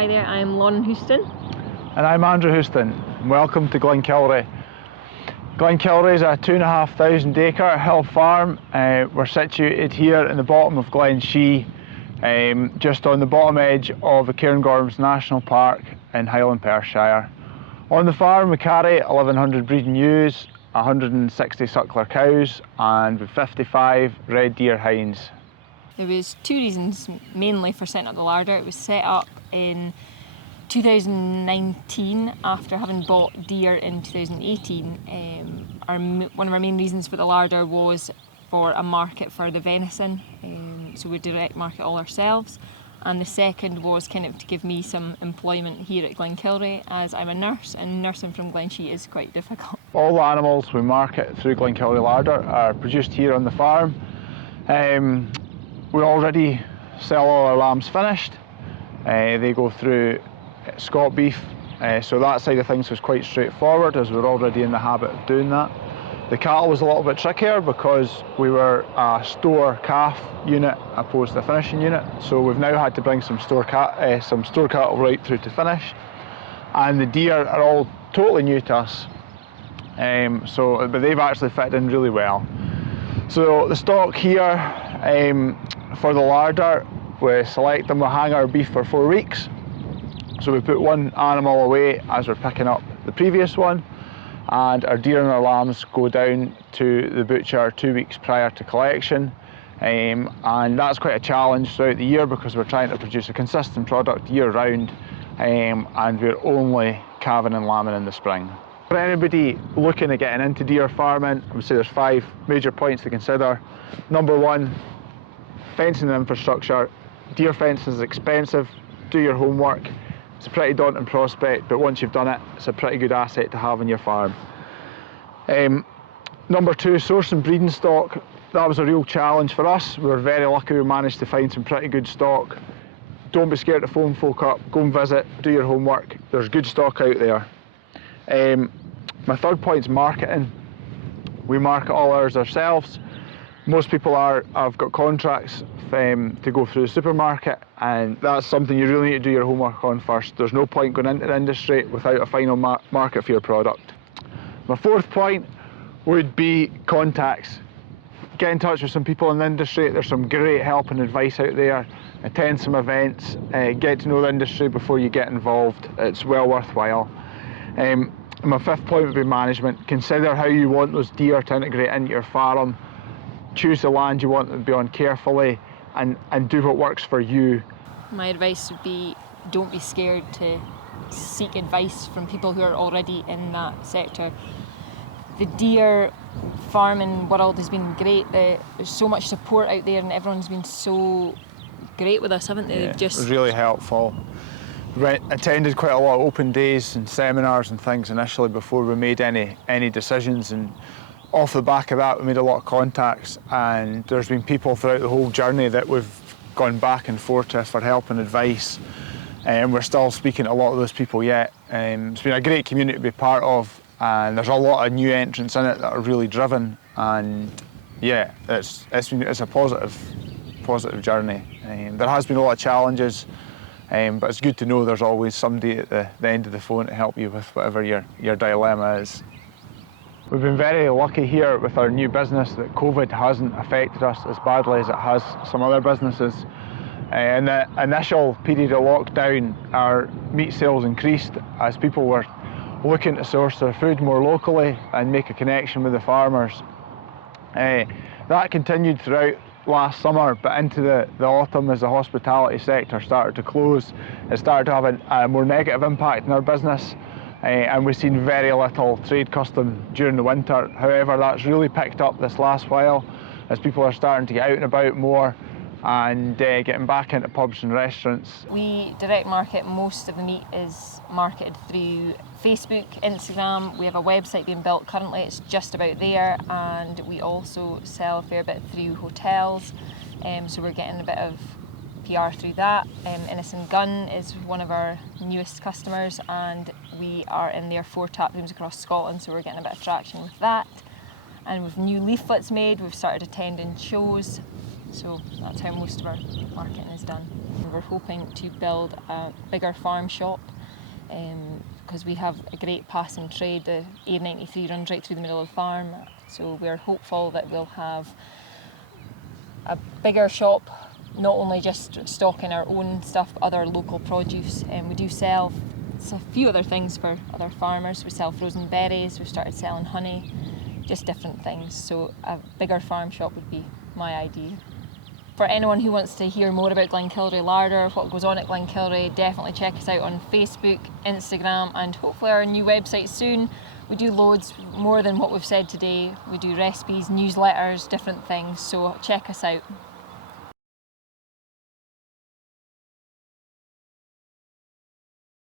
Hi there, I'm Lauren Houstoun. And I'm Andrew Houstoun. Welcome to Glenkilrie. Glenkilrie is a 2,500 acre hill farm. We're situated here in the bottom of Glenshee, just on the bottom edge of the Cairngorms National Park in Highland Perthshire. On the farm we carry 1,100 breeding ewes, 160 suckler cows and 55 red deer hinds. There was two reasons mainly for setting up the larder. It was set up in 2019 after having bought deer in 2018. One of our main reasons for the larder was for a market for the venison, so we direct market all ourselves. And the second was kind of to give me some employment here at Glenkilrie, as I'm a nurse and nursing from Glenshee is quite difficult. All the animals we market through Glenkilrie Larder are produced here on the farm. We already sell all our lambs finished. They go through Scot beef, so that side of things was quite straightforward as we're already in the habit of doing that. The cattle was a little bit trickier because we were a store calf unit opposed to a finishing unit, so we've now had to bring some store cattle right through to finish. And the deer are all totally new to us, but they've actually fitted in really well. So the stock here for the larder, we select them, we hang our beef for 4 weeks. So we put one animal away as we're picking up the previous one, and our deer and our lambs go down to the butcher 2 weeks prior to collection. And that's quite a challenge throughout the year because we're trying to produce a consistent product year round, and we're only calving and lambing in the spring. For anybody looking at getting into deer farming, I would say there's 5 major points to consider. Number 1, fencing and infrastructure. Deer fencing is expensive. Do your homework. It's a pretty daunting prospect, but once you've done it, it's a pretty good asset to have on your farm. Number 2, sourcing breeding stock. That was a real challenge for us. We were very lucky we managed to find some pretty good stock. Don't be scared to phone folk up, go and visit, do your homework. There's good stock out there. My third point is marketing. We market all ours ourselves. Most people have got contracts to go through the supermarket, and that's something you really need to do your homework on first. There's no point going into the industry without a final market for your product. My fourth point would be contacts. Get in touch with some people in the industry. There's some great help and advice out there. Attend some events, get to know the industry before you get involved. It's well worthwhile. My fifth point would be management. Consider how you want those deer to integrate into your farm. Choose the land you want them to be on carefully, and do what works for you. My advice would be, don't be scared to seek advice from people who are already in that sector. The deer farming world has been great. There's so much support out there and everyone's been so great with us, haven't they? Yeah, it was really helpful. We attended quite a lot of open days and seminars and things initially before we made any decisions, and off the back of that we made a lot of contacts, and there's been people throughout the whole journey that we've gone back and forth to for help and advice, and we're still speaking to a lot of those people yet. It's been a great community to be part of, and there's a lot of new entrants in it that are really driven, and yeah, it's a positive journey. There has been a lot of challenges, but it's good to know there's always somebody at the end of the phone to help you with whatever your dilemma is. We've been very lucky here with our new business that COVID hasn't affected us as badly as it has some other businesses. In the initial period of lockdown, our meat sales increased as people were looking to source their food more locally and make a connection with the farmers. That continued throughout last summer, but into the autumn, as the hospitality sector started to close, it started to have a more negative impact on our business. And we've seen very little trade custom during the winter. However, that's really picked up this last while as people are starting to get out and about more and getting back into pubs and restaurants. We direct market. Most of the meat is marketed through Facebook, Instagram. We have a website being built currently, it's just about there, and we also sell a fair bit through hotels, so we're getting a bit of PR through that. Innocent Gun is one of our newest customers, and we are in their 4 tap rooms across Scotland, so we're getting a bit of traction with that. And with new leaflets made, we've started attending shows. So that's how most of our marketing is done. We're hoping to build a bigger farm shop because we have a great passing trade. The A93 runs right through the middle of the farm, so we're hopeful that we'll have a bigger shop, not only just stocking our own stuff, but other local produce. We do sell a few other things for other farmers. We sell frozen berries, we've started selling honey, just different things. So a bigger farm shop would be my idea. For anyone who wants to hear more about Glenkilrie Larder, what goes on at Glenkilrie, definitely check us out on Facebook, Instagram, and hopefully our new website soon. We do loads more than what we've said today. We do recipes, newsletters, different things, so check us out.